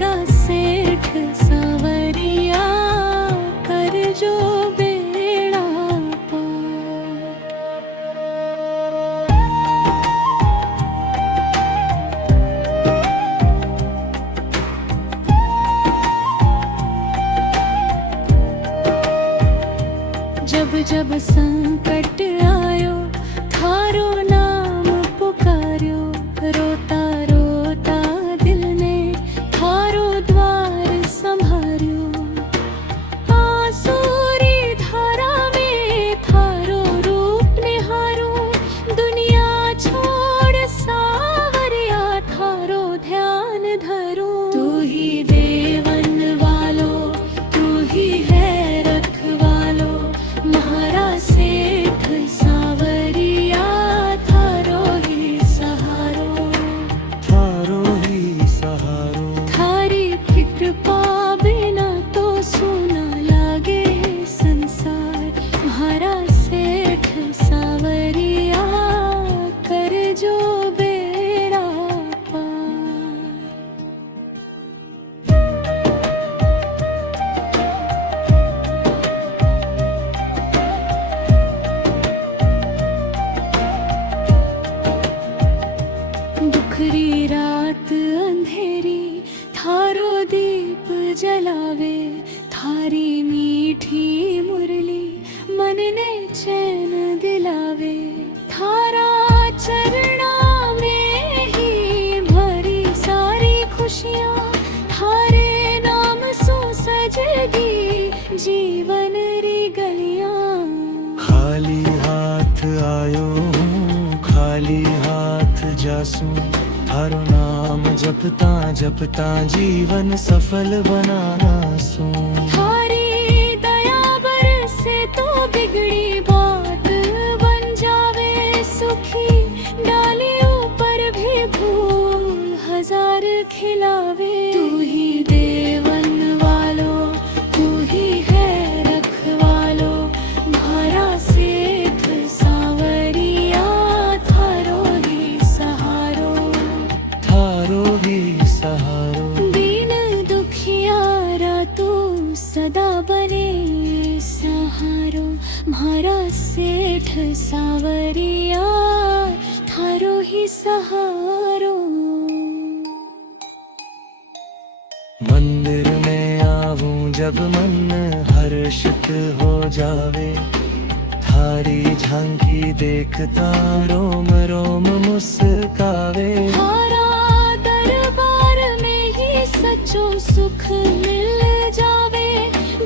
म्हारा सेठ सावरिया कर जो बेड़ा पार। जब जब संकट आयो थारो नाम पुकार्यो, रोता रोता दिल ने थारो द्वार संभार्यो। आंसूरी धारा में थारो रूप निहारो, दुनिया छोड़ सावरिया थारो ध्यान धरो। तू ही देवन वालो, तू ही है रखवालो, म्हारा सेठ सावरिया थारो ही सहारो। थारो ही सहारो। थारी कृपा बिना तो सूना लागे संसार, म्हारा सेठ सावरिया कर जो बेड़ा पार। दुखरी रात अंधेरी थारो दीप जलावे, थारी मीठी मुरली मन ने चैन दिलावे। थारा चरणा में ही भरी सारी खुशियाँ, थारे नाम सो सजेगी जीवन री गलियाँ। खाली हाथ आयो हूँ, खाली हाथ जासूं, थारो नाम जपता जपता जीवन सफल बनाना सूं। थारी दया बरसे तो बिगड़ी बात बन जावे सुखी, डालियों पर भी फूल हजार खिलावे। तू ही देवन वालो, तू ही है रखवालो, म्हारा सेठ सावरिया थारो ही सहारो। थारो ही सहारो। दीन दुखियारा तू सदा बने सहारो, म्हारा सेठ सावरिया थारो ही सहारो। मंदिर में आऊं जब मन हर्षित हो जावे, थारी झांकी देखता रोम रोम मुस्कावे। थारा दरबार में ही सच्चो सुख मिल जावे,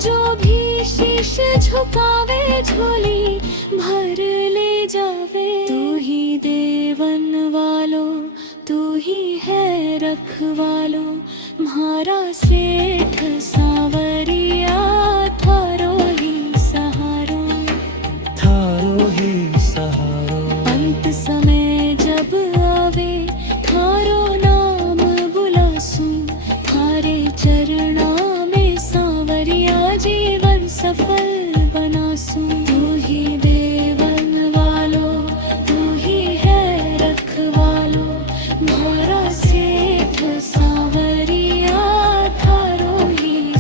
जो भी शीश झुकावे झोली भर ले जावे। तू ही देवन वालो, तू ही है रखवालो, म्हारा सेठ सावरिया थारो ही सहारो। थारो ही सहारो। अंत समय जब आवे थारो नाम बुलासूं, थारे चरणा में सावरिया जीवन सफल बनासूं। तू ही देवन वालो, तू ही है रखवालो, म्हारा सेठ सावरिया थारो ही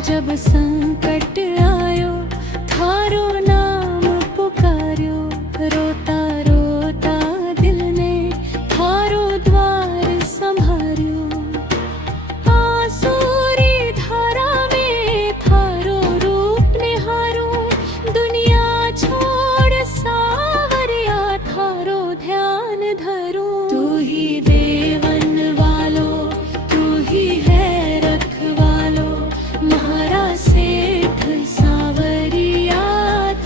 जब संकट आयो थारो नाम पुकार्यो, रोता रोता दिल ने थारो द्वार संभार्यो। आंसूरी धारा में थारो रूप निहारो, दुनिया छोड़ सावरिया थारो ध्यान धरो। तू ही देवन वालो, तू ही है रखवालो, म्हारा सेठ सावरिया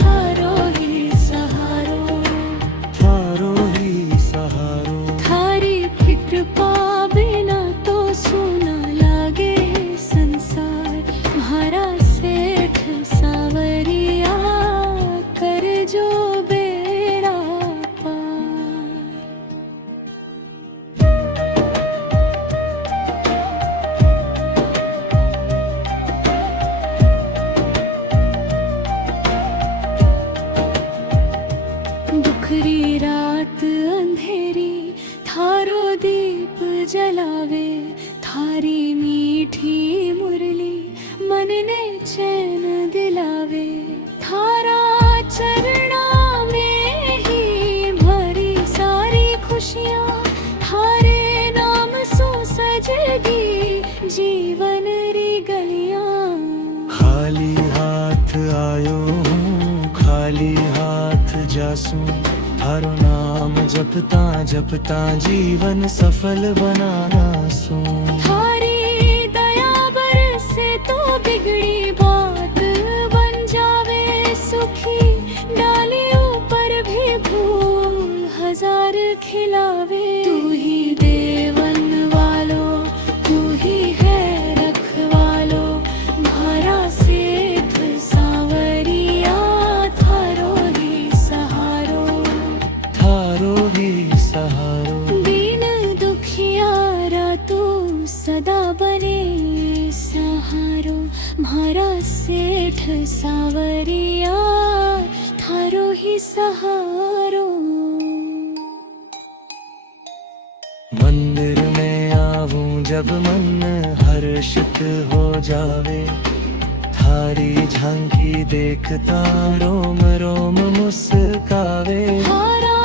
थारो ही सहारो। थारो ही सहारो। थारी कृपा बिना तो सूना लागे संसार, म्हारा सेठ सावरिया कर जो बेड़ा पार। दुखरी रात अंधेरी थारो दीप जलावे, थारी मीठी मुरली मन ने चैन दिलावे। थारा चरणा में ही भरी सारी खुशियाँ, थारे नाम सो सजेगी जीवन री गलियाँ। खाली हाथ आयो हूँ, खाली हाथ जासूं, थारो नाम जपता जपता जीवन सफल बनाना सूं। थारी दया बरसे तो बिगड़ी बात बन जावे सुखी, डालियों पर भी फूल हजार खिलावे। तू ही देवन वालो, तू ही है रखवालो, म्हारा सेठ सावरिया थारो ही सहारो। थारो ही सहारो। दीन दुखियारा तू सदा बने सहारो, म्हारा सेठ सावरिया थारो ही सहारो। मंदिर में आऊं जब मन हर्षित हो जावे, थारी झांकी देखता रोम रोम मुस्कावे। थारा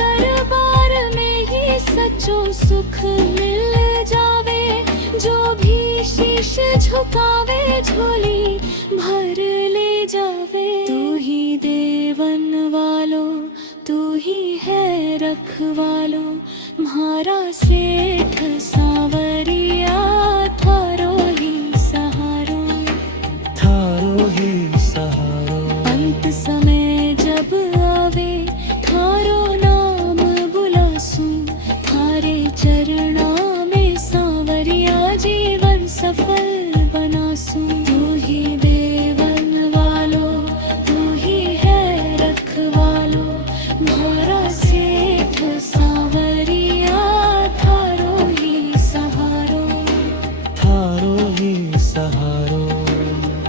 दरबार में ही सच्चो सुख मिल जावे, जो भी शीश झुकावे झोली भर ले जावे। तू ही देवन वालो, तू ही है रखवालो, म्हारा सेठ सावरिया थारो ही सहारो। थारो ही सहारो। अंत समय जब आवे थारो नाम बुलासूं, थारे चरणा में सावरिया जीवन सफल बनासूं। तू ही देवन वालो, तू ही है रखवालो, म्हारा सेठ सावरिया थारो ही सहारो। थारो ही सहारो।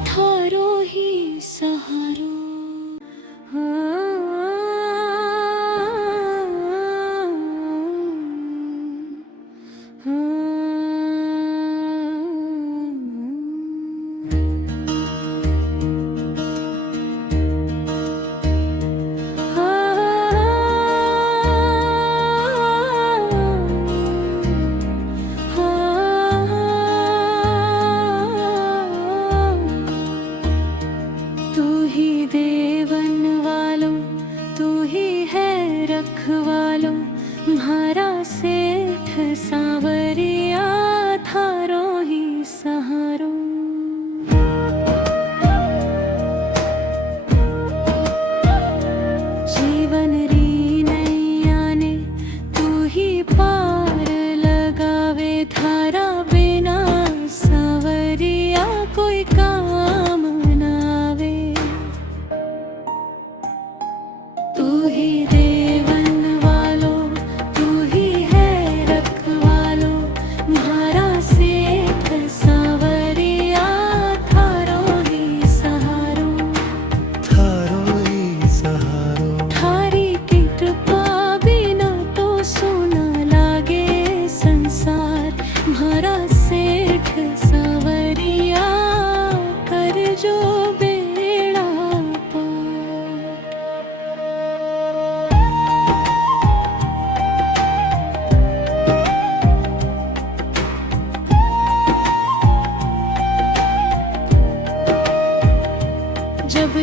थारो ही सहारो। तू ही देवन वालो, तू ही है रखवालो, म्हारा सेठ सावरिया थारो ही सहारो। जीवन री नैया ने तू ही पार लगावे, थारा बिना सावरिया कोई काम ना आवे। तू ही देवन वालो, तू ही है रखवालो, म्हारा सेठ सावरिया थारो ही सहारो। थारो ही सहारो। थारी कृपा बिना तो सोना लागे संसार,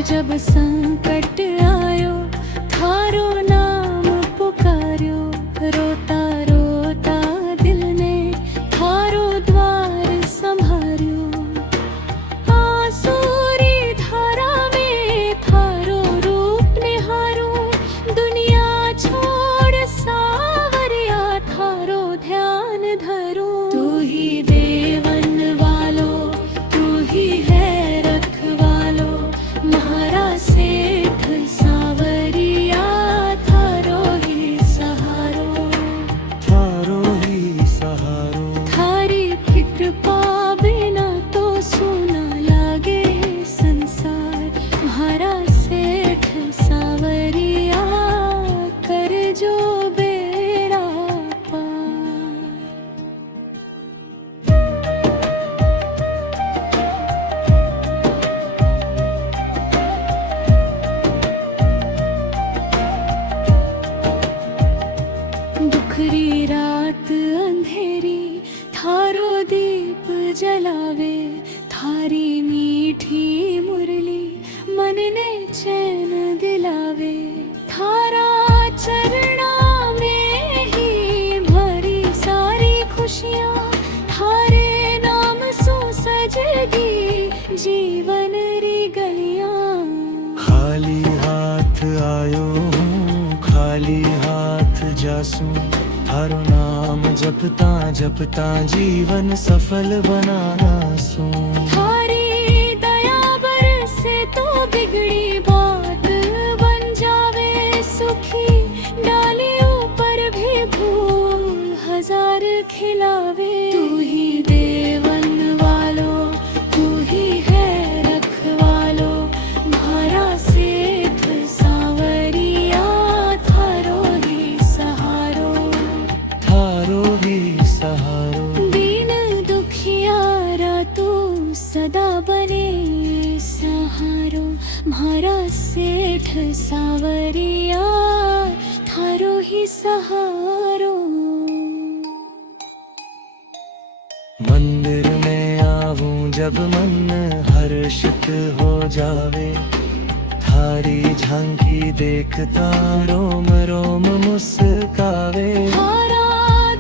जब संकट आयो थारो नाम पुकार्यो, रोता रोता दिल ने थारो द्वार संभार्यो। आंसूरी धारा में थारो रूप निहारो, दुनिया छोड़ सावरिया थारो ध्यान धरो। तू ही देवन वालो, तू ही है रखवालो, म्हारा सेठ सावरिया थारो ही सहारो। थारो ही सहारो, थारी कृपा बिना तो सोना लागे संसार, म्हारा सेठ सावरिया कर जो बेड़ा पार। दुखरी रात अंधेरी थारो दीप जलावे, थारी मीठी मुरली मन ने चैन दिलावे। थारा चरणा में ही भरी सारी खुशियाँ, थारे नाम सो सजेगी जीवन री गलियाँ। खाली हाथ आयो हूँ, खाली हाथ जासूं, थारो नाम जपता जपता जीवन सफल बनाना सूं। थारी दया बरसे तो बिगड़ी बात बन जावे सुखी, डालियों पर भी फूल हजार खिलावे। तू ही देवन वालो, तू ही है रखवालो, म्हारा सेठ सावरिया थारो ही सहारो। थारो ही सहारो, दीन दुखियारा तू सदा बने सहारो, म्हारा सेठ सावरिया थारो ही सहारो। मंदिर में आऊं जब मन हर्षित हो जावे, थारी झांकी देखता रोम रोम मुस्कावे। थारा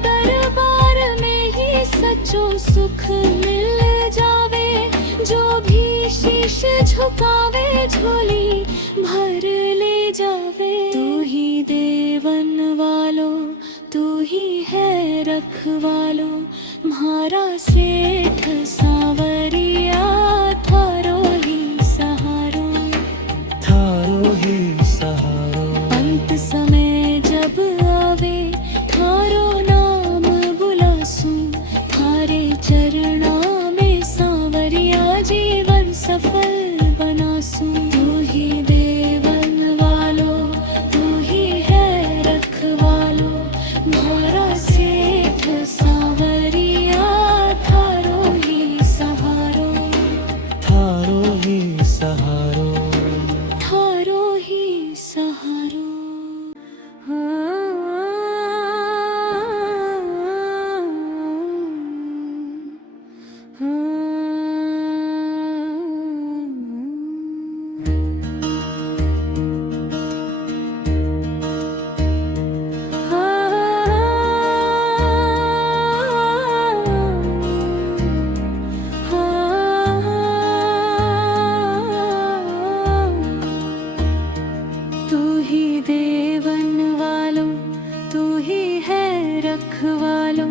दरबार में ही सच्चो सुख मिल जावे, जो भी शीश झुकावे झोली भर ले जावे। तू ही देवन वालो, तू ही है रखवालो, म्हारा सेठ सावरिया थारो ही सहारो। थारो ही सहारो, अंत समय जब आवे थारो नाम बुलासूं, थारे चरणा में सावरिया जीवन सफल बनासूं। तू ही देवन वालो, तू ही है रखवालो, म्हारा सेठ सावरिया थारो ही सहारो। थारो ही सहारो, थारो ही सहारो। तू ही देवन वालो, तू ही है रखवालो,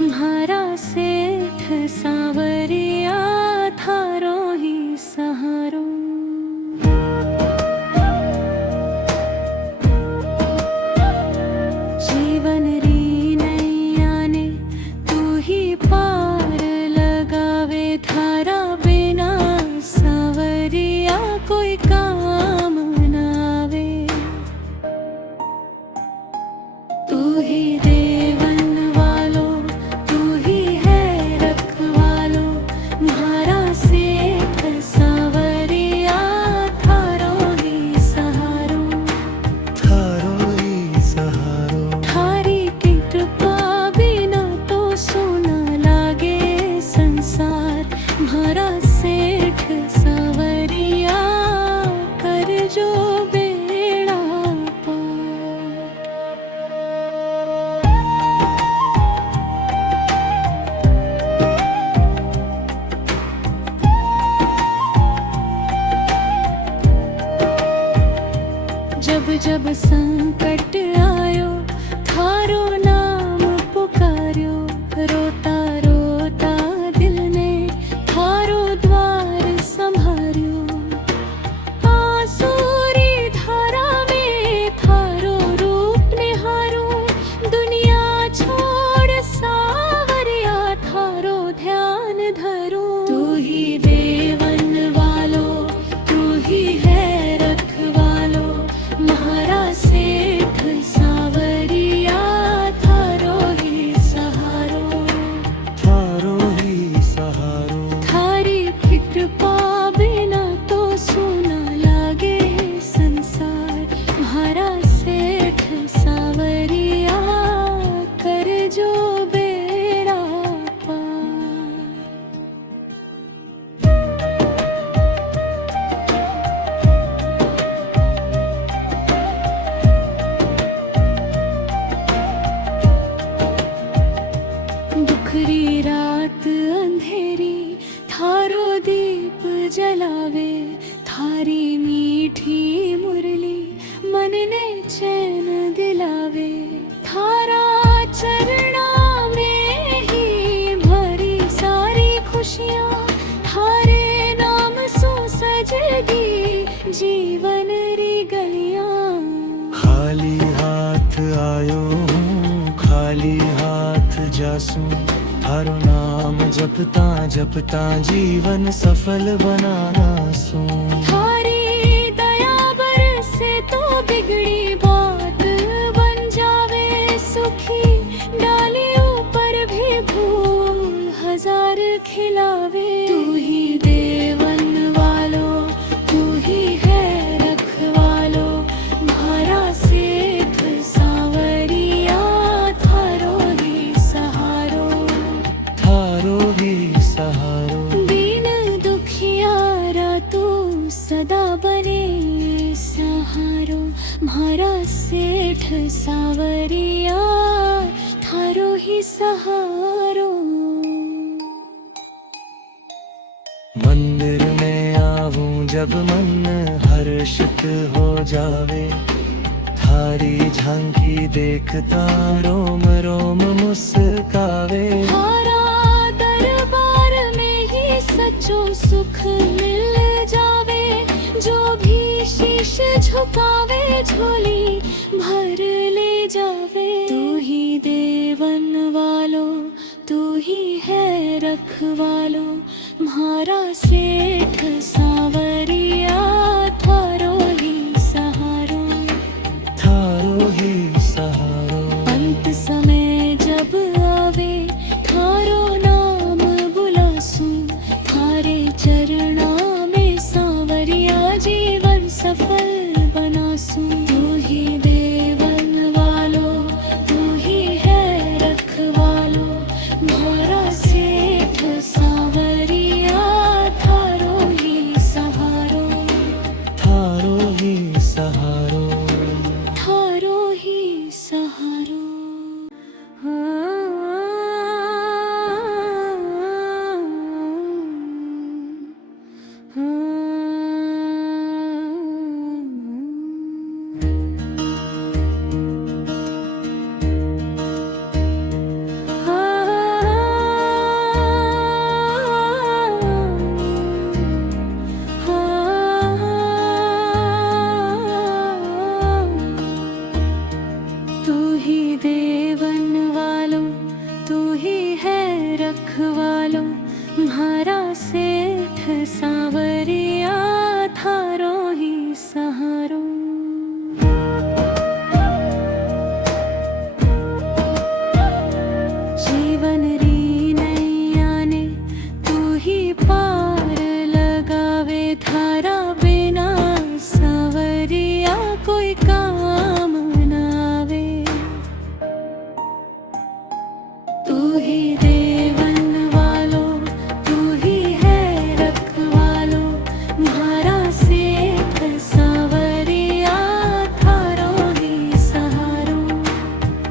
म्हारा सेठ सावरिया थारो ही सहारो। जीवन री नैया ने तू ही पार लगावे, थारा बिना सावरिया कोई काम ना आवे। तू ही देवन वालो, तू ही है रखवालो, जब संकट आयो थारो नाम पुकार्यो, रोता रोता दिल ने थारो द्वार संभार्यो। आंसूरी धारा में थारो रूप निहारो, दुनिया छोड़ सावरिया थारो ध्यान धरो। तू ही देवन वालो, तू ही है रखवालो, म्हारा सेठ सावरिया थारो ही सहारो। थारो ही सहारो। थारी कृपा बिना तो सूना लागे संसार, म्हारा सेठ सावरिया कर जो बेड़ा पार। दुखरी रात अंधेरी थारो दीप जलावे, थारी मीठी मुरली मन ने चैन दिलावे। थारा चरणा में ही भरी सारी खुशियाँ, थारे नाम सो सजगी जीवन री गलियाँ। खाली हाथ आयो हूँ, खाली हाथ जासूं, थारो नाम जपता जपता जीवन सफल बनाना सूं। थारी दया बरसे तो बिगड़ी बात बन जावे सुखी, डालियों पर भी फूल हजार खिलावे। तू ही देवन वालो, तू ही है रखवालो, म्हारा सेठ सावरिया थारो ही सहारो। थारो ही सहारो। दीन दुखियारा तू सदा बने सहारो, म्हारा सेठ सावरिया थारो ही सहारो। मंदिर में आऊं जब मन हर्षित हो जावे, थारी झांकी देखता रोम रोम मुस्कावे। थारा दरबार में ही सच्चो सुख मिल जावे, जो भी शीश झुकावे झोली भर ले जावे। तू ही देवन वालो, तू ही है रखवालो, म्हारा सेठ सावरिया थारो ही सहारो। थारो ही सहारो। अंत समय जब आवे थारो नाम बुलासूं, थारे चरणा में सावरिया जीवन सफल बनासूं। तू ही देवन वालो, तू ही है रखवालो, म्हारा सेठ सावरिया थारो ही सहारो। थारो ही सहारो। थारो ही सहारो। तू ही देवन वालो, तू ही है रखवालो, म्हारा सेठ सावरिया थारो ही सहारो। जीवन री नैया ने तू ही पार लगावे, थारा बिना सावरिया कोई काम ना आवे। तू ही देवन वालो, तू ही है रखवालो, म्हारा सेठ सावरिया थारो ही सहारो।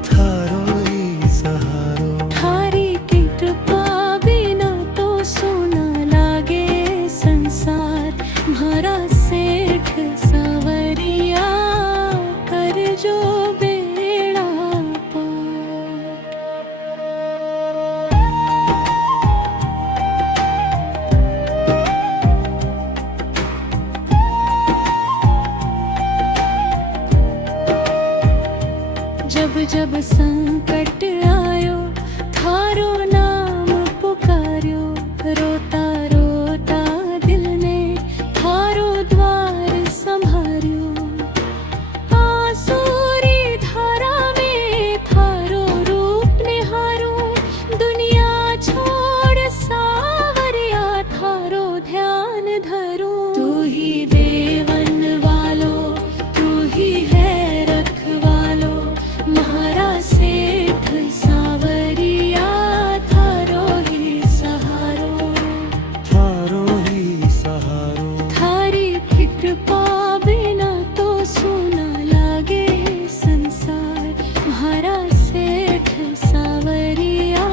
थारो ही सहारो। थारी कृपा बिना तो सोना लागे संसार, म्हारा सेठ सावरिया कर संकट आयो थारो नाम पुकार्यो रोता रोता दिल ने थारो द्वार संभार्यो आसूरी धारा में थारो रूप निहारो दुनिया छोड़ सावरिया थारो ध्यान धरो तू ही देवन वालो तू ही है रखवालो म्हारा सेठ सावरिया थारो ही सहारो थारो ही सहारो थारी कृपा बिना तो सोना लागे संसार म्हारा सेठ सावरिया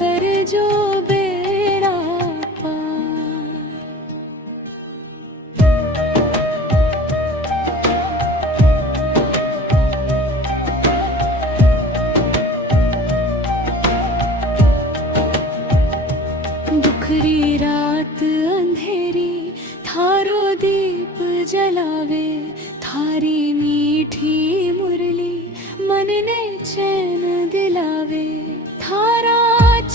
कर जो बेड़ा पार दुखरी रात अंधेरी थारो दीप जलावे थारी मीठी मुरली मन ने चैन दिलावे थारा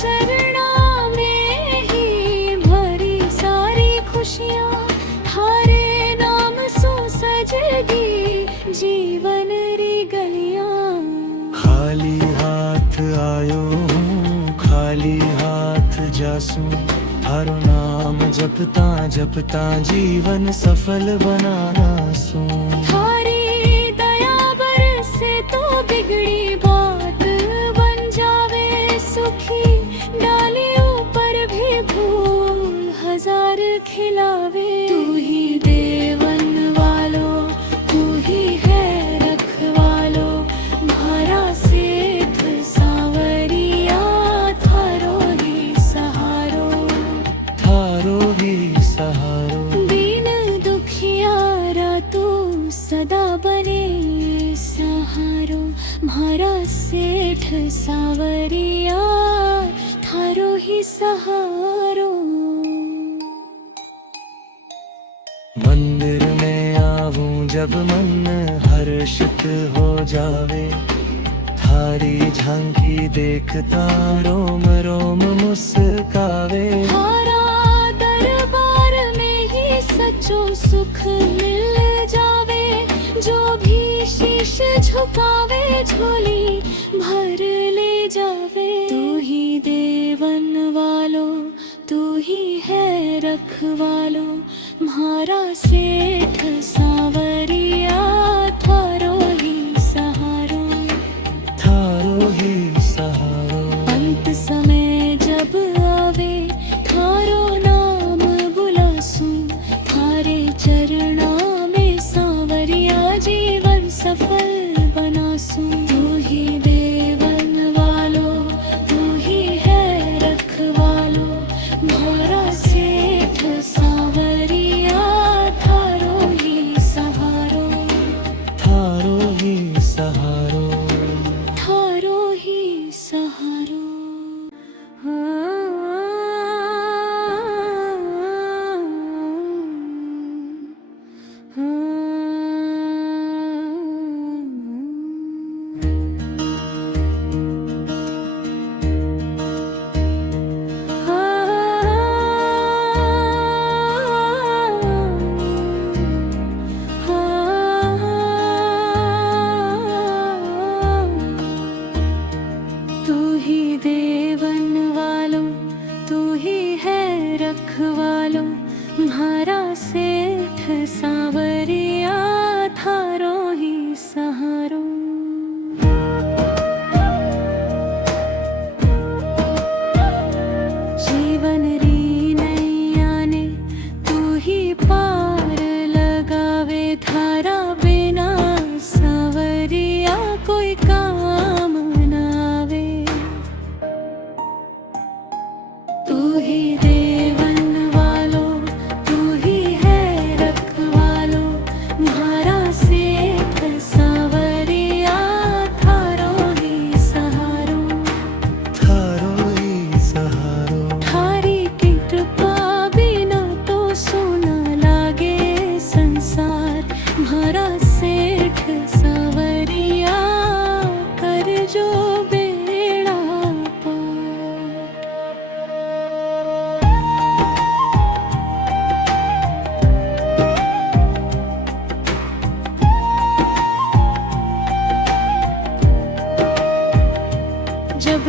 चरणा में ही भरी सारी खुशियाँ थारे नाम सो सजगी जीवन री गलियाँ खाली हाथ आयो हूँ खाली हाथ जासूं थारो नाम जपता जपता जीवन सफल बनाना सूं थारी दया बरसे तो बिगड़ी बात बन जावे सुखी डालियों पर भी फूल हजार खिलावे तू ही देवन वालो तू ही है रखवालो म्हारा सेठ सावरिया थारो ही सहारो थारो ही सहारो दीन दुखियारा तू सदा बने सहारो म्हारा सेठ सावरिया थारो ही सहारो मंदिर में आऊं जब मन हर्षित हो जावे थारी झांकी देखता रोम रोम मुस्कावे थारा दरबार में ही सच्चो सुख मिल जावे जो भी शीश झुकावे झोली भर ले जावे तू ही देवन वालो तू ही है रखवालो म्हारा सेठ सावरिया थारो ही सहारो थारो ही सहारो अंत समय जब आवे थारो नाम बुलासूं थारे चरणा में सांवरिया जीवन सफल बनासूं तू ही देवन वालो तू ही है रखवालो म्हारा सेठ सावरिया थारो ही सहारो थारो ही सहारो थारो ही सहारो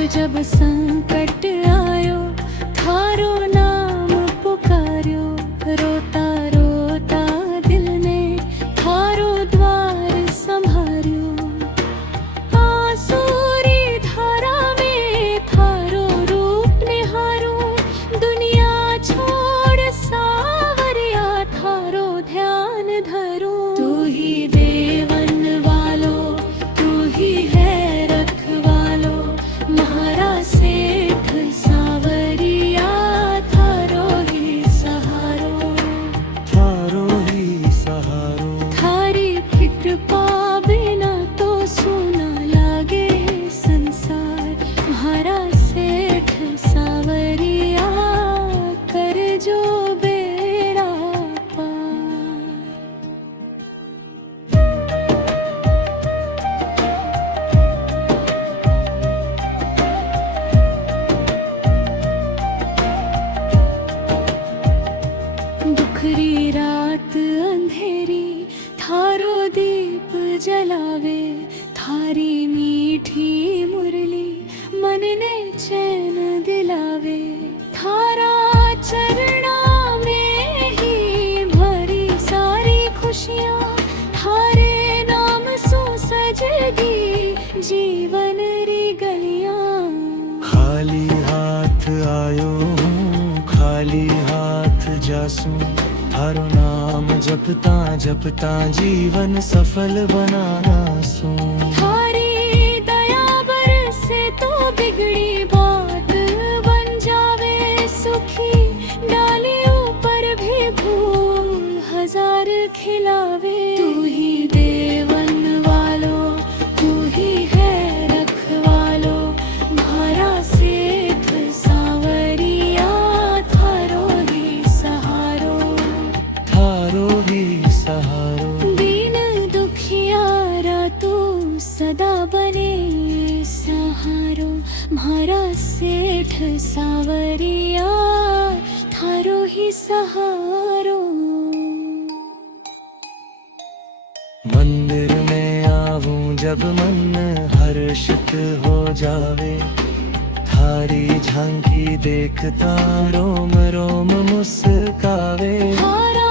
जब संकट आयो थारो नाम पुकार्यो, रोता रोता दिल ने थारो द्वार संभार्यो। आंसूरी धारा में थारो रूप निहारो, दुनिया छोड़ सावरिया थारो ध्यान धरो। तू ही देवन वालो, तू ही है रखवालो, म्हारा सेठ सावरिया थारो ही सहारो। थारो ही सहारो, थारी कृपा बिना तो सुना लागे संसार, म्हारा सेठ सावरिया कर जो बेड़ा पार। दुखरी रात अंधेरी थारो दीप जलावे, थारी मीठी मुरली मन ने चैन दिलावे। थारा चरणा में ही भरी सारी खुशियाँ, थारे नाम सो सजेगी जीवन री गलियाँ। खाली हाथ आयो हूँ, खाली हाथ जासूं, थारो नाम जपता जपता जीवन सफल बनाना सूं। थारी दया बरसे तो बिगड़ी बात बन जावे सुखी, डालियों पर भी फूल हजार खिलावे। तू ही देवन वालो, तू ही है रखवालो, म्हारा सेठ सावरिया थारो ही सहारो। थारो ही सहारो, दीन दुखियारा तू सदा बने सहारो, म्हारा सेठ सावरिया थारो ही सहारो। मंदिर में आऊं जब मन हर्षित हो जावे, थारी झांकी देखता रोम रोम मुस्कावे। थारा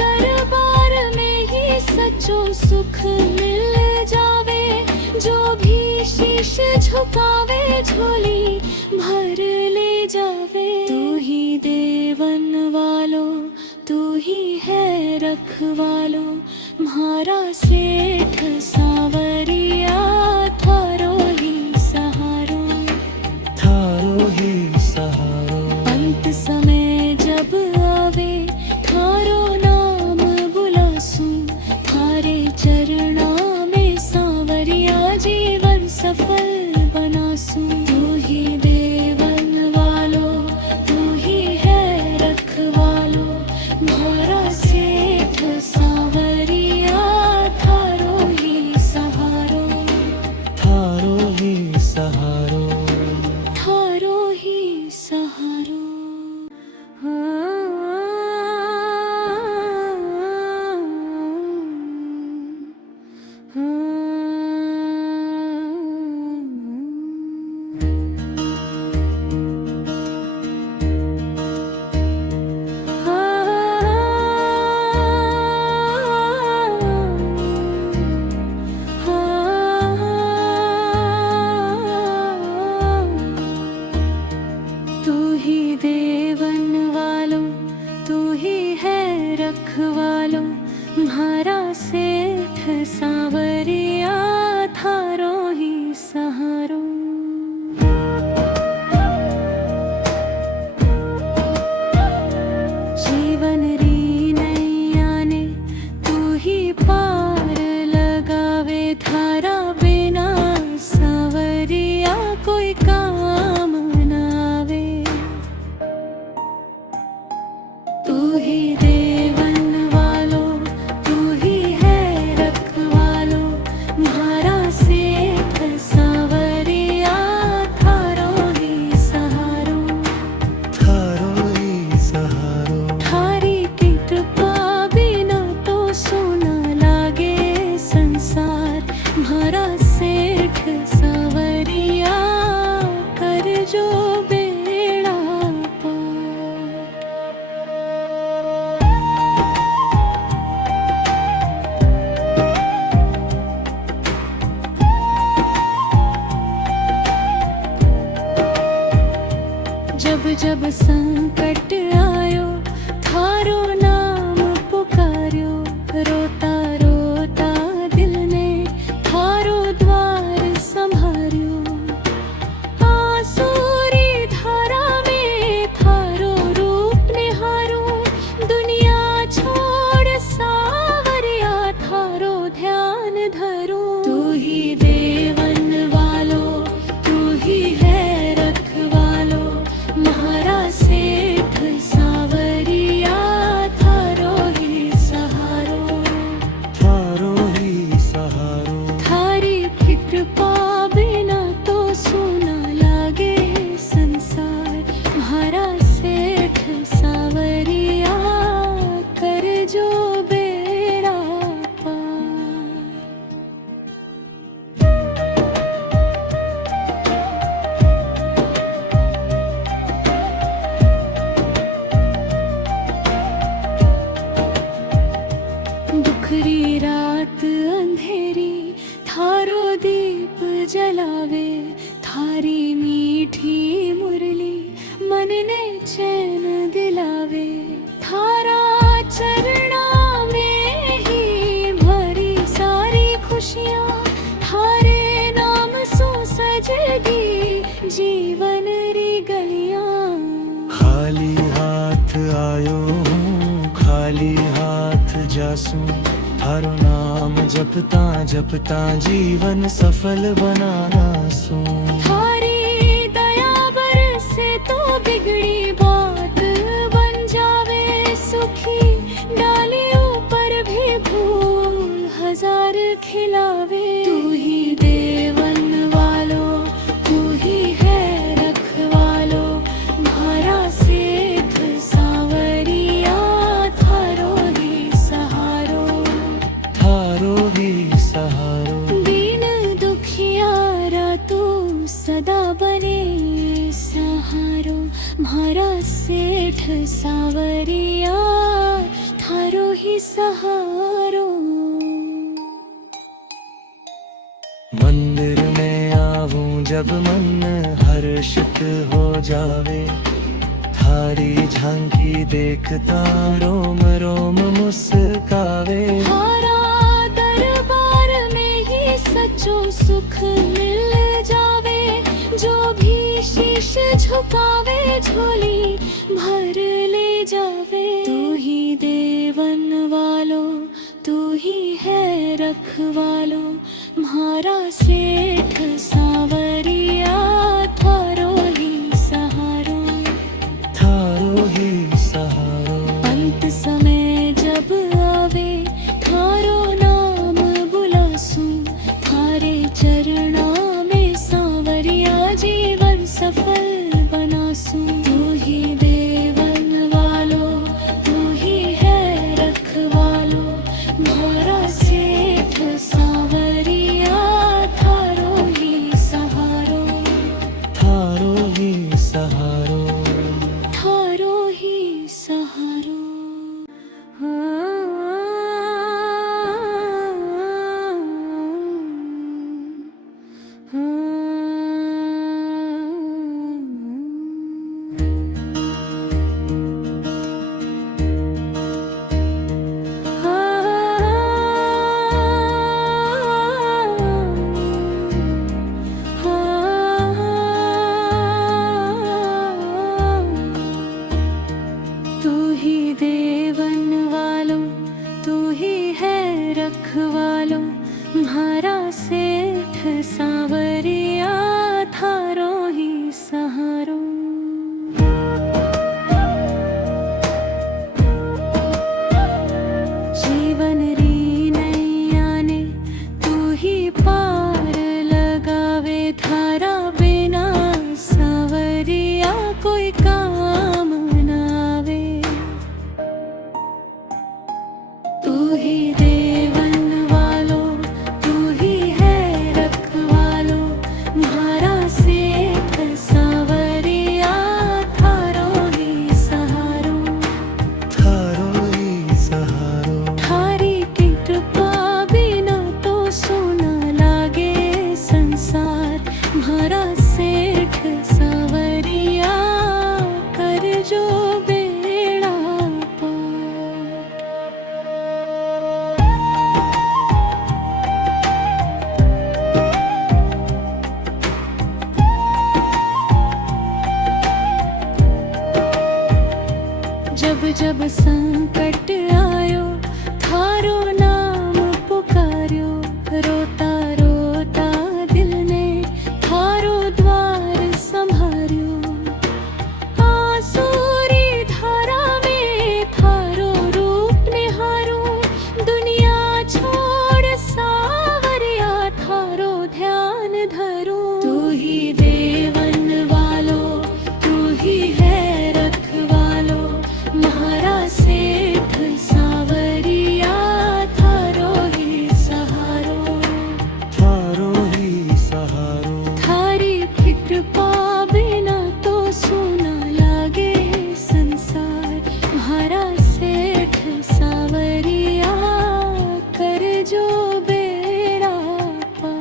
दरबार में ही सच्चो सुख मिल जावे, जो भी शीश झुकावे झोली भर ले जावे। तू ही देवन वालो, तू ही है रखवालो, म्हारा सेठ सावरिया थारो ही सहारो। थारो ही सहारो, अंत समय जब आवे थारो नाम बुलासूं, थारे चरणा में सावरिया जीवन सफल बनासूं। तू ही देवन वालो, तू ही है रखवालो, म्हारा सेठ सावरिया थारो ही सहारो। थारो ही सहारो। थारो ही सहारो। जब जब संकट आयो थारो नाम पुकार्यो, रोता रोता दिल ने थारो द्वार संभार्यो। आंसूरी धारा में थारो रूप निहारो, दुनिया छोड़ सावरिया थारो ध्यान धरो। तू ही देवन वालो, तू ही है रखवालो, म्हारा सेठ सावरिया थारो ही सहारो। थारो ही सहारो। थारी कृपा बिना तो सोना लागे संसार, म्हारा सेठ सावरिया कर जो बेड़ा पार। दुखरी रात अंधेरी थारो दीप जलावे, थारी मीठी मुरली मन ने चैन दिलावे। थारा चरणा में ही भरी सारी खुशियाँ, थारे नाम सो सजेगी जीवन री गलियाँ। खाली हाथ आयो हूँ, खाली हाथ जासूं, थारो नाम जपता जपता जीवन सफल बनाना सूं। थारी दया बरसे तो बिगड़ी बात बन जावे सुखी, डालियों पर भी फूल हजार खिलावे। तू ही देवन वालो, तू ही है रखवालो, म्हारा सेठ सावरिया थारो ही सहारो। थारो ही सहारो। दीन दुखियारा तू सदा बने सहारो, म्हारा सेठ सावरिया थारो ही सहारो। मंदिर में आऊं जब मन हर्षित हो जावे, थारी झांकी देखता रोम रोम मुस्कावे। थारा दरबार में ही सच्चो सुख मिल जावे, जो भी शीश झुकावे झोली भर ले जावे। तू ही देवन वालो, तू ही है रखवालो, म्हारा सेठ सावरिया थारो ही सहारो। थारो ही सहारो। अंत समय जब आवे थारो नाम बुलासूं, थारे चरणा में सावरिया जीवन सफल बनासूं। तू ही देवन वालो, तू ही है रखवालो, म्हारा सेठ सावरिया थारो ही सहारो। थारो ही सहारो। थारो ही सहारो। जब संकट आयो थारो नाम पुकार्यो, रोता रोता दिल ने थारो द्वार संभार्यो। आंसूरी धारा में थारो रूप निहारो, दुनिया छोड़ सावरिया थारो ध्यान धरो। तू ही देवन वालो, तू ही है रखवालो, म्हारा सेठ सावरिया थारो ही सहारो। थारो ही सहारो। थारी कृपा बिना तो सूना लागे संसार, म्हारा सेठ सावरिया कर जो बेड़ा पार।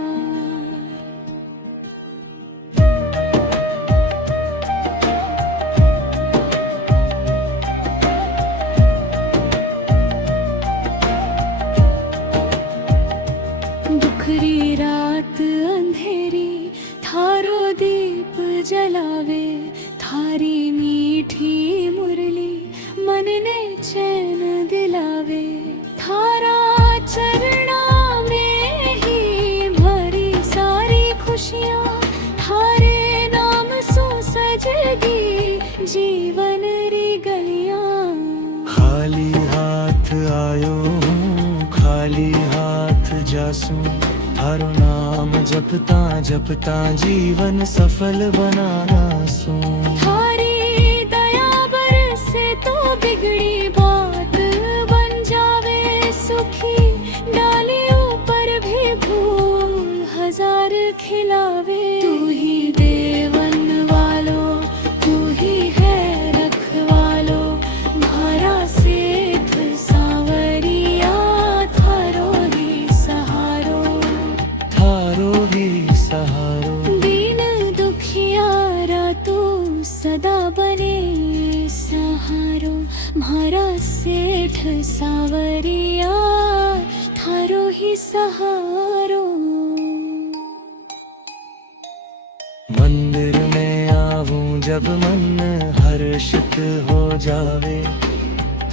दुखरी रात अंधेरी थारो दीप जलावे, थारी मीठी मुरली मन ने चैन दिलावे। थारा चरणा में ही भरी सारी खुशियाँ, थारे नाम सो सजगी जीवन री गलियाँ। खाली हाथ आयो हूँ, खाली हाथ जासूं, थारो नाम जपता जपता जीवन सफल बनाना सूं। थारी दया बरसे तो बिगड़ी बात बन जावे सुखी, डालियों पर भी फूल हजार खिलावे। तू ही देवन वालो, तू ही है रखवालो, म्हारा सेठ सावरिया थारो ही सहारो। थारो ही सहारो। दीन दुखियारा तू सदा बने सहारो, म्हारा सेठ सावरिया थारो ही सहारो। मंदिर में आऊं जब मन हर्षित हो जावे,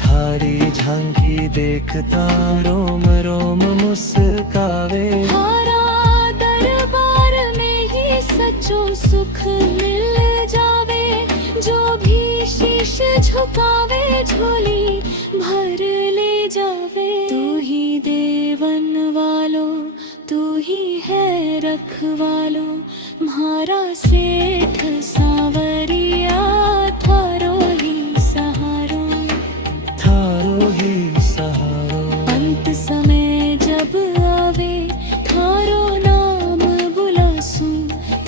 थारी झांकी देखता रोम रोम मुस्कावे। थारा दरबार में ही सच्चो सुख मिल जावे, जो भी शीश झुकावे झोली भर ले जावे। तू ही देवन वालो, तू ही है रखवालो, म्हारा सेठ सावरिया थारो ही सहारो। थारो ही सहारो। अंत समय जब आवे थारो नाम बुलासूं,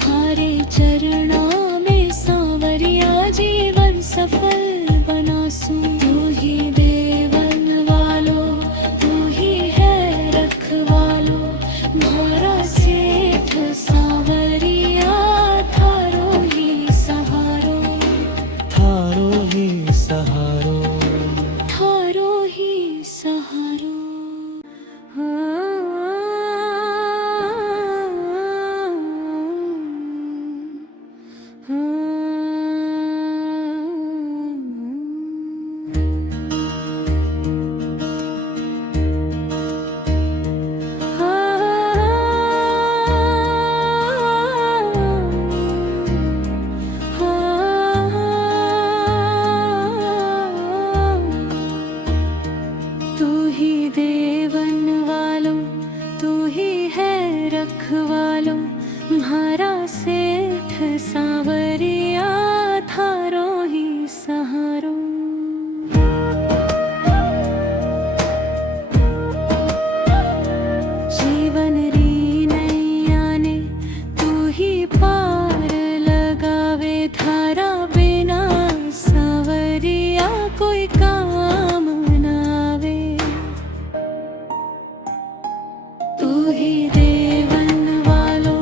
थारे चरणा में सांवरिया जीवन सफल बनासूं। तू ही देवन वालो, तू ही है रखवालो, म्हारा सेठ सावरिया थारो ही सहारो। थारो ही सहारो। थारो ही सहारो। तू ही देवन वालो, तू ही है रखवालो, म्हारा सेठ सावरिया थारो ही सहारो। जीवन री नैया ने तू ही पार लगावे, थारा बिना सावरिया कोई काम ना आवे। तू ही देवन वालो,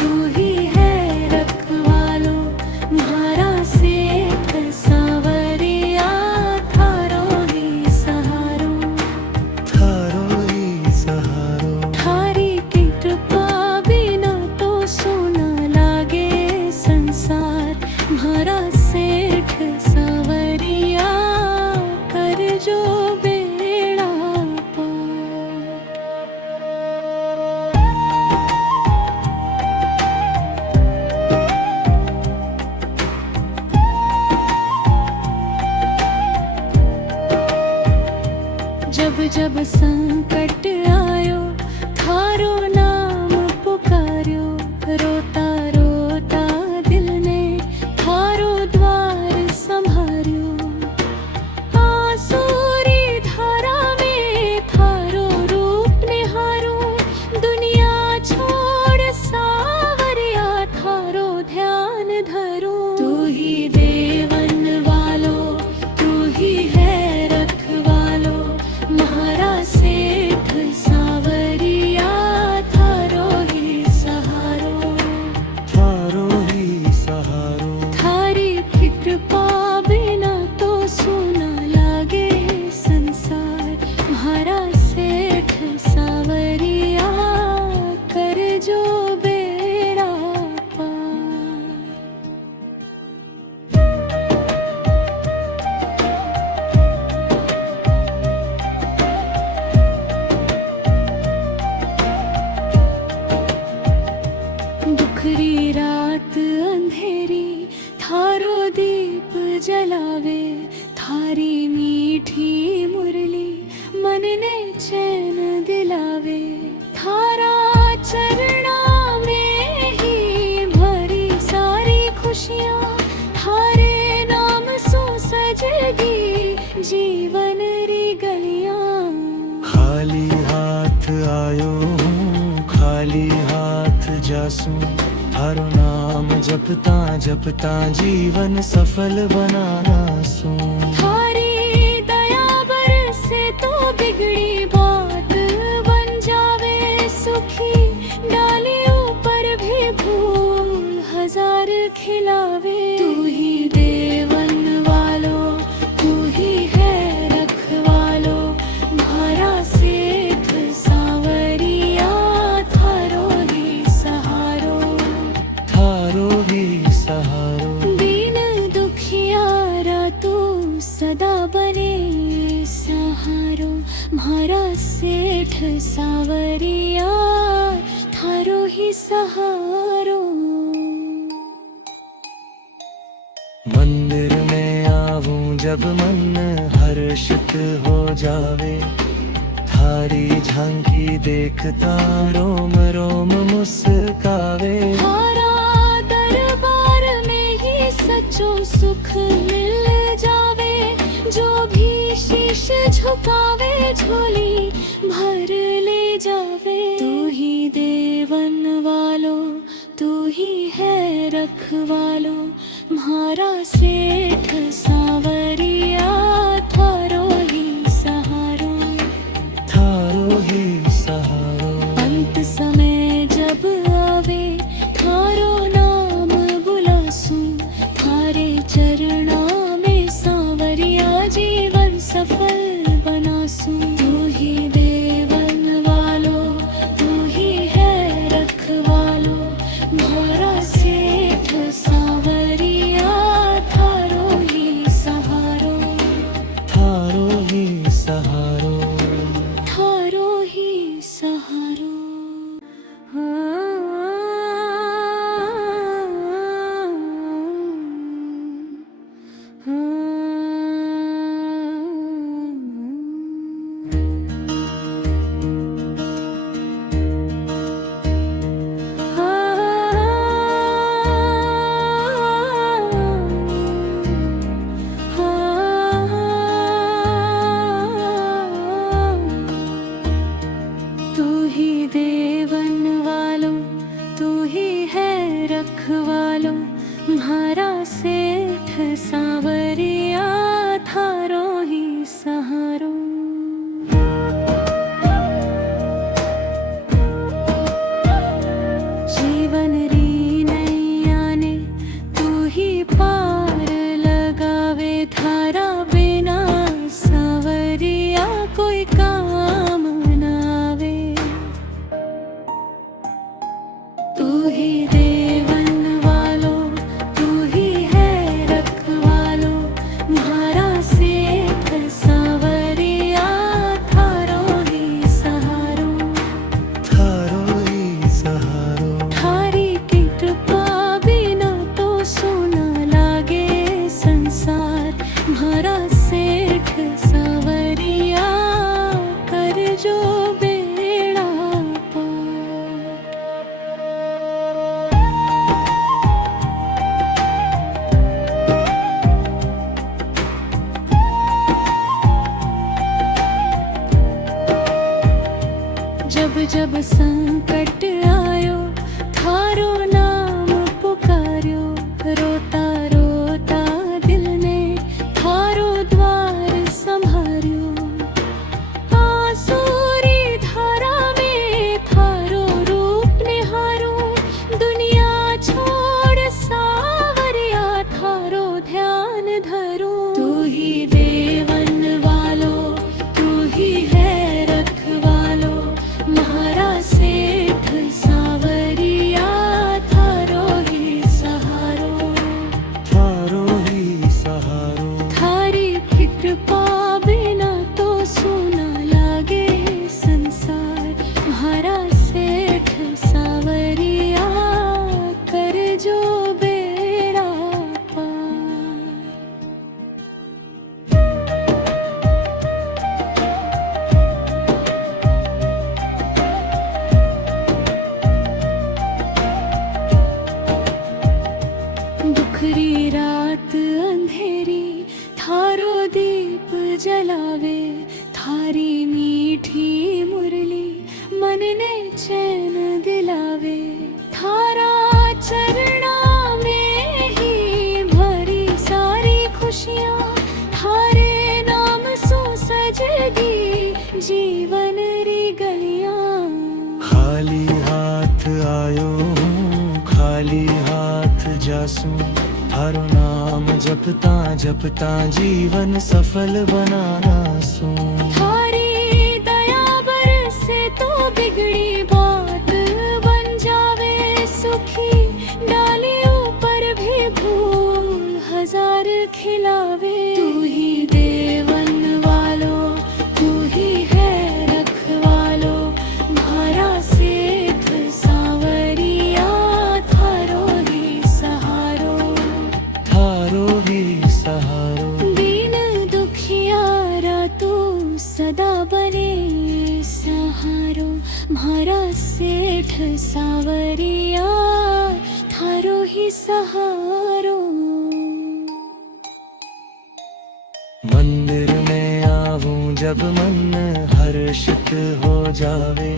तू ही है रखवालो, म्हारा सेठ सावरिया थारो ही सहारो। थारो ही सहारो। थारी कृपा बिना तो सोना लागे संसार, म्हारा सेठ सावरिया जब संकट आयो थारो नाम पुकार्यो, रोता रोता दिल ने थारो द्वार संभार्यो। आंसूरी धारा में थारो रूप निहारो, दुनिया छोड़ सावरिया थारो ध्यान धरो। तू ही देवन वालो, तू ही है रखवालो, म्हारा सेठ सावरिया थारो ही सहारो। थारो ही सहारो, थारी कृपा बिना तो सोना लागे संसार, म्हारा सेठ सावरिया कर जो बेड़ा पार। दुखरी रात अंधेरी थारो दीप जलावे, थारी मीठी मुरली मन ने चैन दिलावे। थारा चरणा में ही भरी सारी खुशियाँ, थारे नाम सो सजेगी जीवन री गलियाँ। खाली हाथ आयो हूँ, खाली हाथ जासूं, थारो नाम जपता जपता जीवन सफल बनाना सूं। थारी दया बरसे तो बिगड़ी बात बन जावे सुखी, डालियों पर भी फूल हजार खिलावे। तू ही देवन वालो, तू ही है रखवालो, म्हारा सेठ सावरिया थारो ही सहारो। थारो ही सहारो, दीन दुखियारा तू सदा बने सहारो, म्हारा सेठ सावरिया थारो ही सहारो। मंदिर में आऊं जब मन हर्षित हो जावे, थारी झांकी देखता रोम रोम मुस्कावे। थारा दरबार में ही सच्चो सुख मिल जावे, जो भी शीश झुकावे झोली भर ले जावे। तू ही देवन वालो, तू ही है रखवालो, म्हारा सेठ सावरिया थारो ही सहारो। थारो ही सहारो, अंत समय जब आवे थारो नाम बुलासूं, थारे चरणा में सावरिया जीवन सफल बनासूं। तू ही देवन वालो, तू ही है रखवालो, म्हारा सेठ सावरिया थारो ही सहारो। थारो ही सहारो, थारो ही सहारो। तू ही देवन वालो, तू ही है रखवालो, म्हारा सेठ सावरिया थारो ही सहारो। जीवन री नैया ने तू ही पार लगावे, थारा बिना सावरिया कोई काम ना आवे। तू ही देवन वालो, तू ही है रखवालो, म्हारा सेठ सावरिया थारो ही सहारो। थारो ही सहारो, थारी कृपा बिना तो सोना लागे जब संकट आयो थारो नाम पुकार्यो, रोता रोता दिल ने थारो द्वार संभार्यो। आंसूरी धारा में थारो रूप निहारो, दुनिया छोड़ सावरिया थारो ध्यान धरो। तू ही देवन वालो, तू ही है रखवालो, म्हारा सेठ सावरिया थारो ही सहारो। थारो ही सहारो। थारी कृपा बिना तो सोना लागे संसार, म्हारा सेठ सावरिया कर जो बेड़ा पार। दुखरी रात अंधेरी थारो दीप जलावे, थारी मीठी मुरली मन ने चैन दिलावे। थारा चरणा में ही भरी सारी खुशियाँ, थारे नाम सो सजेगी जीवन री गलियाँ। खाली हाथ आयो हूँ, खाली हाथ जासूं, थारो नाम जपता जपता जीवन सफल बनाना सूं। थारी दया बरसे तो बिगड़ी बात बन जावे सुखी, डालियों पर भी फूल हजार खिलावे। तू ही देवन वालो, तू ही है रखवालो, म्हारा सेठ सावरिया थारो ही सहारो। थारो ही सहारो। दीन दुखियारा तू सदा बने सहारो, म्हारा सेठ सावरिया थारो ही सहारो। मंदिर में आऊं जब मन हर्षित हो जावे,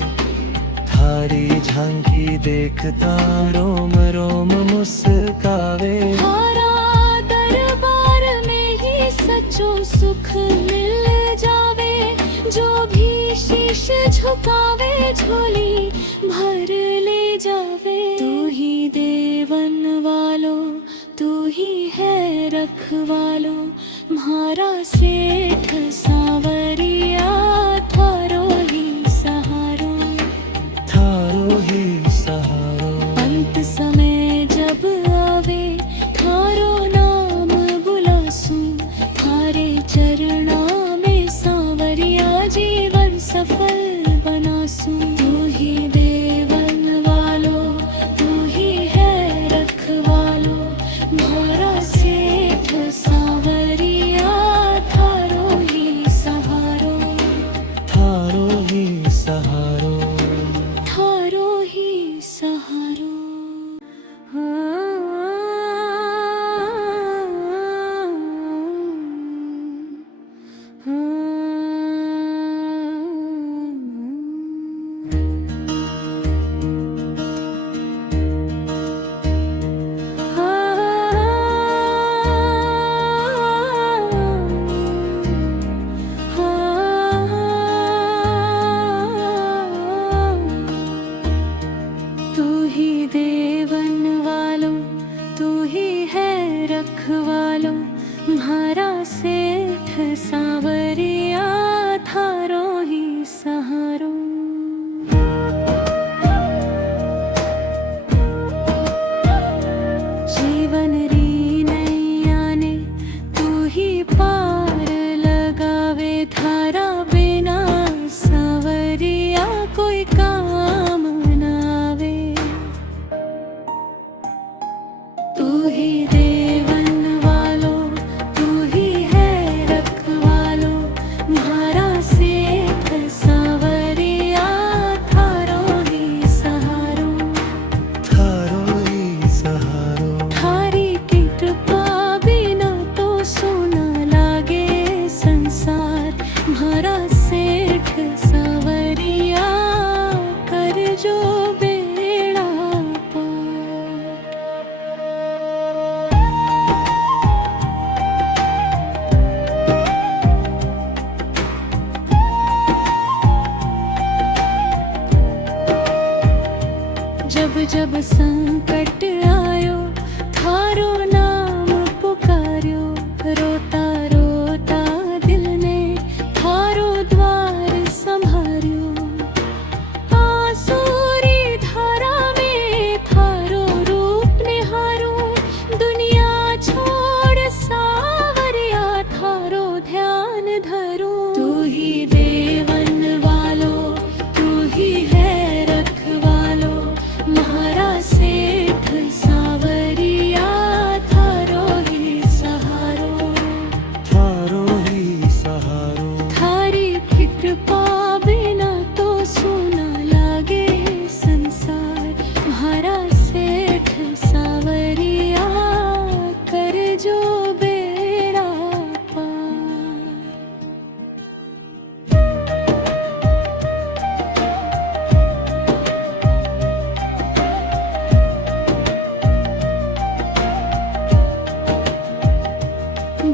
थारी झांकी देखता रोम रोम मुस्कावे। थारा दरबार में ही सच्चो सुख मिल जावे, जो भी शीश झुकावे झोली भर ले जावे। तू ही देवन वालो, तू ही है रखवालो, म्हारा सेठ सावरिया थारो ही सहारो। थारो ही सहारो। अंत समय जब आवे थारो नाम बुलासूं, थारे चरणा में सांवरिया जीवन सफल बनासूं। तू ही देवन वालो, तू ही है रखवालो, म्हारा सेठ सावरिया थारो ही सहारो। थारो ही सहारो। थारो ही सहारो। तू ही देवन वालो, तू ही है रखवालो, म्हारा सेठ सावरिया थारो ही सहारो। जीवन री नैया ने तू ही पार लगावे, थारा बिना सावरिया कोई काम ना आवे। तू ही देवन वालो, तू ही है रखवालो, जब संकट आयो थारो नाम पुकार्यो, रोता रोता दिल ने थारो द्वार संभार्यो। आंसूरी धारा में थारो रूप निहारो, दुनिया छोड़ सावरिया थारो ध्यान धरो। तू ही देवन वालो, तू ही है रखवालो, म्हारा सेठ सावरिया थारो ही सहारो। थारो ही सहारो। थारी कृपा बिना तो सूना लागे संसार, म्हारा सेठ सावरिया कर जो बेड़ा पार।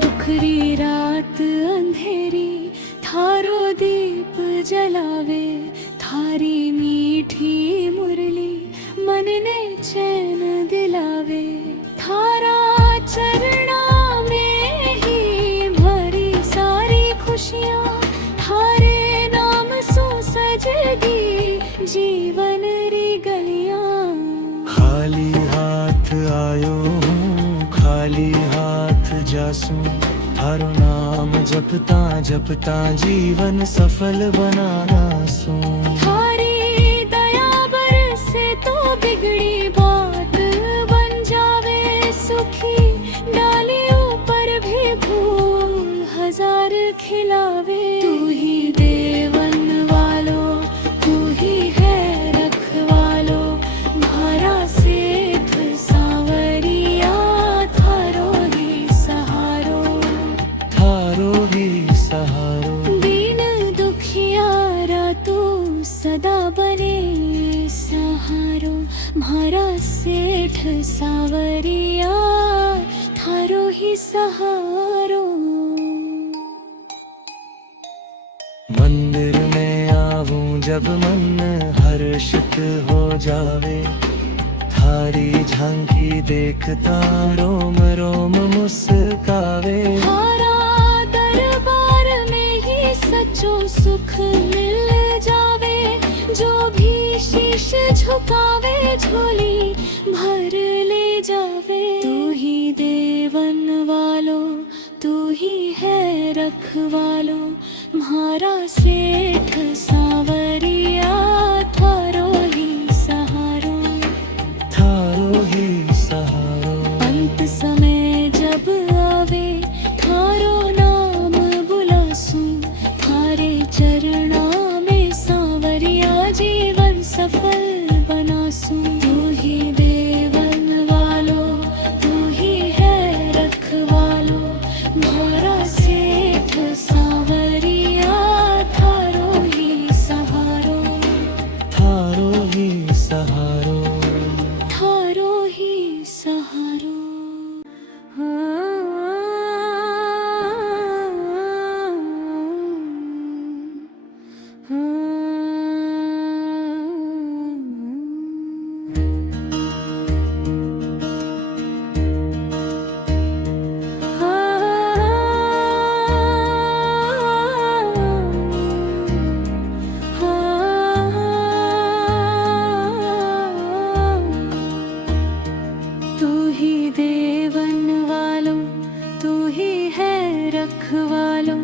दुखरी रात अंधेरी थारो दीप जलावे, थारी मीठी मुरली मन ने चैन दिलावे। थारा चरणा में ही भरी सारी खुशियाँ, थारे नाम सो सजेगी जीवन री गलियाँ। खाली हाथ आयो हूँ, खाली हाथ जासूं, थारो नाम जपता जपता जीवन सफल बनाना सूं। थारी दया बरसे तो बिगड़ी बात बन जावे सुखी, डालियों पर भी फूल हजार खिलावे। तू ही देवन वालो, तू ही है रखवालो, म्हारा सेठ सावरिया थारो ही सहारो। थारो ही सहारो। दीन दुखियारा तू सदा बने सहारो, म्हारा सेठ सावरिया थारो ही सहारो। मंदिर में आऊं जब मन हर्षित हो जावे, थारी झांकी देखता रोम रोम मुस्कावे। थारा दरबार में ही सच्चो सुख मिल जावे, जो भी शीश झुकावे झोली भर ले जावे। तू ही देवन वालो, तू ही है रखवालो, म्हारा सेठ सावरिया थारो ही सहारो। थारो ही सहारो। अंत समय जब आवे थारो नाम बुलासूं, थारे चरणा में सावरिया जीवन सफल बनासूं। तू ही देवन वालो, तू ही है रखवालो, म्हारा सेठ सावरिया थारो ही सहारो। थारो ही सहारो। थारो ही सहारो। तू ही देवन वालो, तू ही है रखवालो,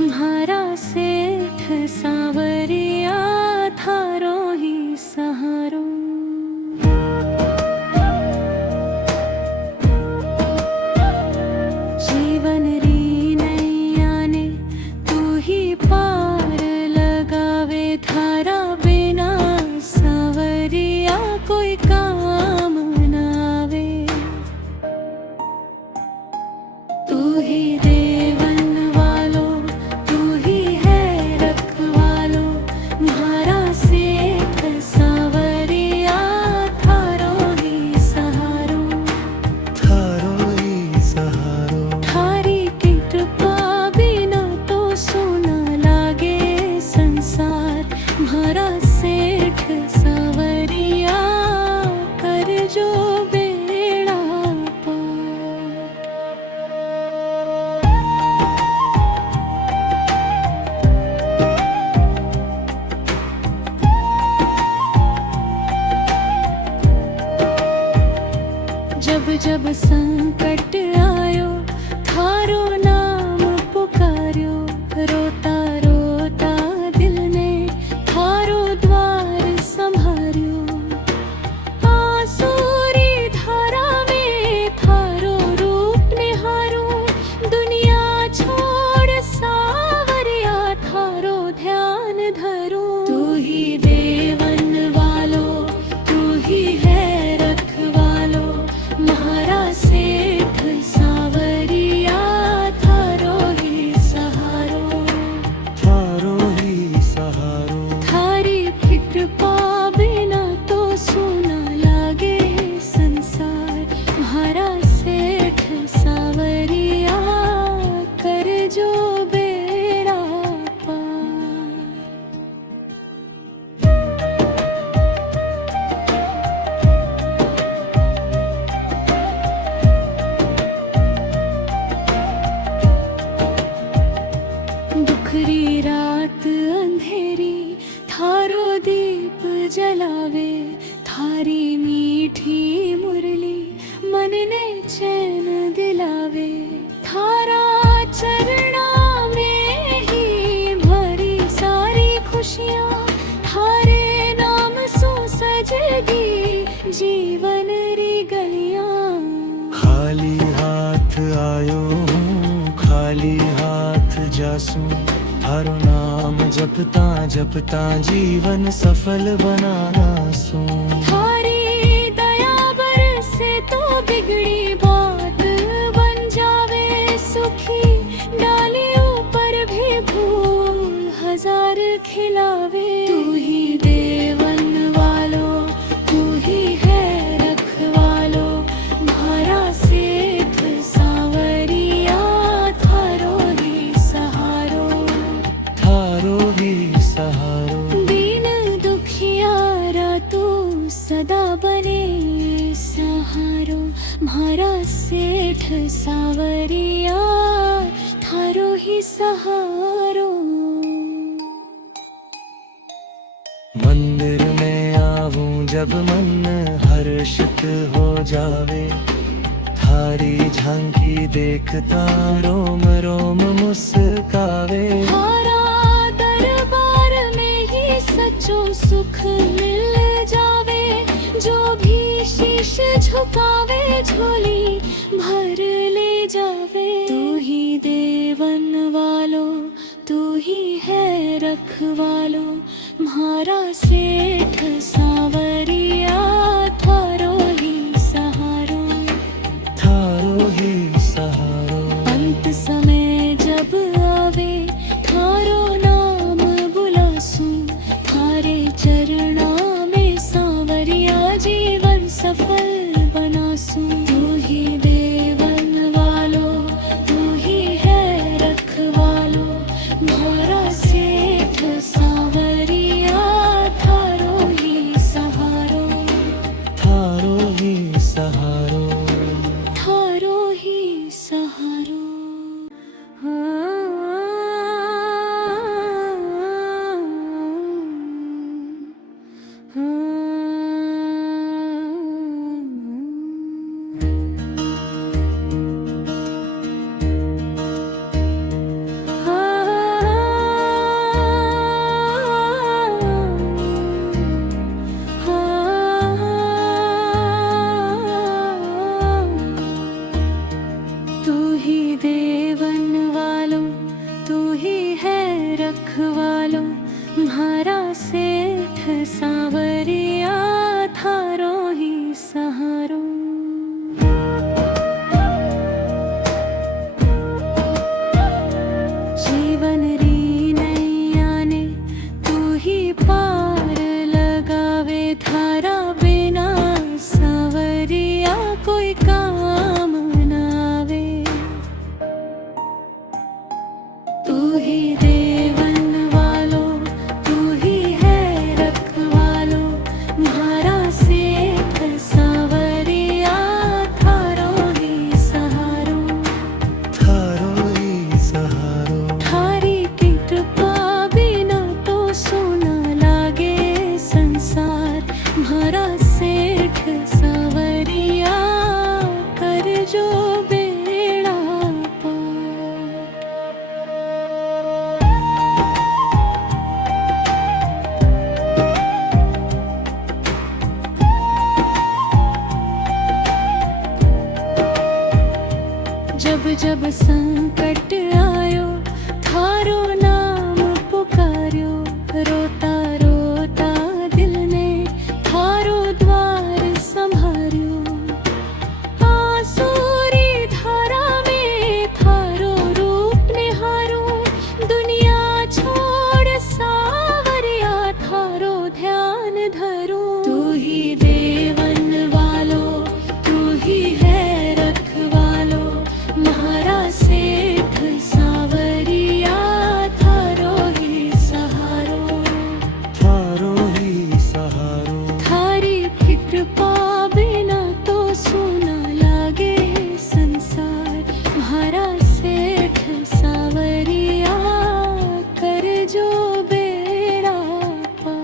म्हारा सेठ सावरिया थारो ही सहारो। जीवन री नैया ने तू ही पार लगावे, थारा बिना सावरिया कोई काम ना आवे। तू ही देवन वालो, तू ही है रखवालो, म्हारा सेठ सावरिया थारो ही सहारो। थारो ही सहारो। थारी कृपा बिना तो सोना लागे संसार, म्हारा सेठ सावरिया कर जब संकट आयो थारो नाम पुकार्यो, रोता रोता दिल ने थारो द्वार संभार्यो। आंसूरी धारा में थारो रूप निहारो, दुनिया छोड़ सावरिया थारो ध्यान धरो। तू ही देवन वालो, तू ही है रखवालो, म्हारा सेठ सावरिया थारो ही सहारो। थारो ही सहारो, थारी कृपा बिना तो सूना लागे संसार, म्हारा सेठ सावरिया कर जो बेड़ा पार। दुखरी रात अंधेरी थारो दीप जलावे, थारी मीठी मुरली मन ने चैन दिलावे। थारा चरणा में ही भरी सारी खुशियाँ, थारे नाम सो सजेगी जीवन री गलियाँ। खाली हाथ आयो हूँ, खाली हाथ जासूं, थारो नाम जपता जपता जीवन सफल बनाना सूं। थारी दया बरसे तो बिगड़ी बात बन जावे सुखी, डालियों पर भी फूल हजार खिलावे। तू ही देवन वालो, तू ही है रखवालो, म्हारा सेठ सावरिया थारो ही सहारो। थारो ही सहारो, दीन दुखियारा तू सदा बने सहारो, म्हारा सेठ सावरिया थारो ही सहारो। मंदिर में आऊं जब मन हर्षित हो जावे, थारी झांकी देखता रोम रोम मुस्कावे। थारा दरबार में ही सच्चो सुख मिल जावे, जो भी शीश झुकावे झोली भर ले जावे। तू ही देवन वालो, तू ही है रखवालो, म्हारा सेठ सावरिया थारो ही सहारो। थारो ही सहारो, अंत समय जब आवे थारो नाम बुलासूं, थारे चरणा में सावरिया जीवन सफल बनासूं। तू ही देवन वालो, तू ही है रखवालो, म्हारा सेठ सावरिया थारो ही सहारो। थारो ही सहारो, थारो ही सहारो। तू ही देवन वालो, तू ही है रखवालो, म्हारा सेठ सावरिया थारो ही सहारो। जीवन री नैया ने तू ही पार लगावे, थारा बिना सावरिया कोई काम ना आवे। तू ही देवन वालो, तू ही है रखवालो, जब जब संकट आयो थारो नाम पुकार्यो, रोता रोता दिल ने थारो द्वार संभार्यो। आंसूरी धारा में थारो रूप निहारो, दुनिया छोड़ सावरिया थारो ध्यान धरो। तू ही देवन वालो, तू ही है रखवालो, म्हारा सेठ सावरिया थारो ही सहारो। थारो ही सहारो। थारी कृपा बिना तो सोना लागे संसार, म्हारा सेठ सावरिया कर जो बेड़ा पार।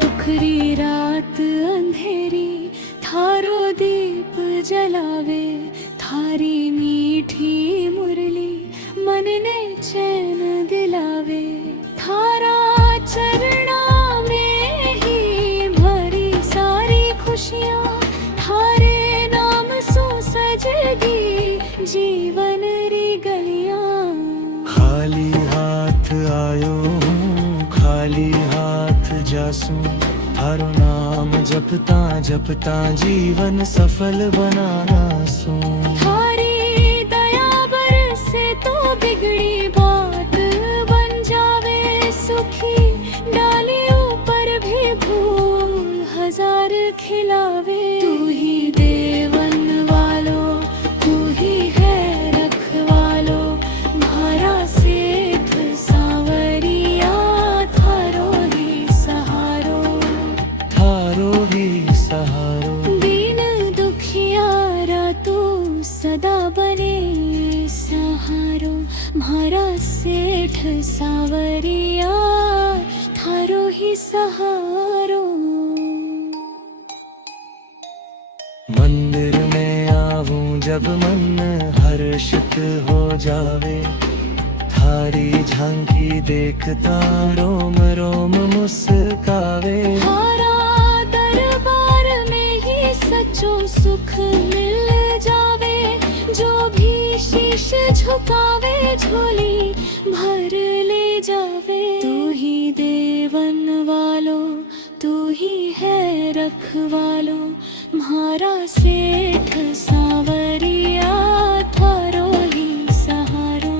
दुखरी रात अंधेरी थारो दीप जलावे, थारी मीठी मुरली मन ने चैन दिलावे। थारा चरणा में ही भरी सारी खुशियाँ, थारे नाम सो सजेगी जीवन री गलियाँ। खाली हाथ आयो हूँ, खाली हाथ जासूं, थारो नाम जपता जपता जीवन सफल बनाना सूं। थारी दया बरसे तो बिगड़ी बात बन जावे सुखी, डालियों पर भी फूल हजार खिलावे। तू ही देवन वालो, तू ही है रखवालो, म्हारा सेठ सावरिया थारो ही सहारो। थारो ही सहारो। दीन दुखियारा तू सदा बने सहारो, म्हारा सेठ सावरिया थारो ही सहारो। मंदिर में आऊं जब मन हर्षित हो जावे, थारी झांकी देखता रोम रोम मुस्कावे। थारा दरबार में ही सच्चो सुख मिल जावे, जो भी शीश झुकावे झोली भर ले जावे। तू ही देवन वालो, तू ही है रखवालो, म्हारा सेठ सावरिया थारो ही सहारो।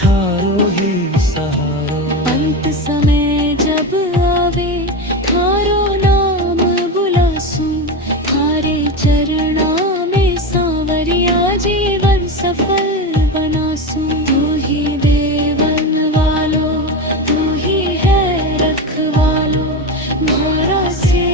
थारो ही सहारो। अंत समय जब आवे थारो नाम बुलासूं, थारे चरणा में सावरिया जीवन सफल बनासूं। तू ही देवन वालो, तू ही है रखवालो, म्हारा से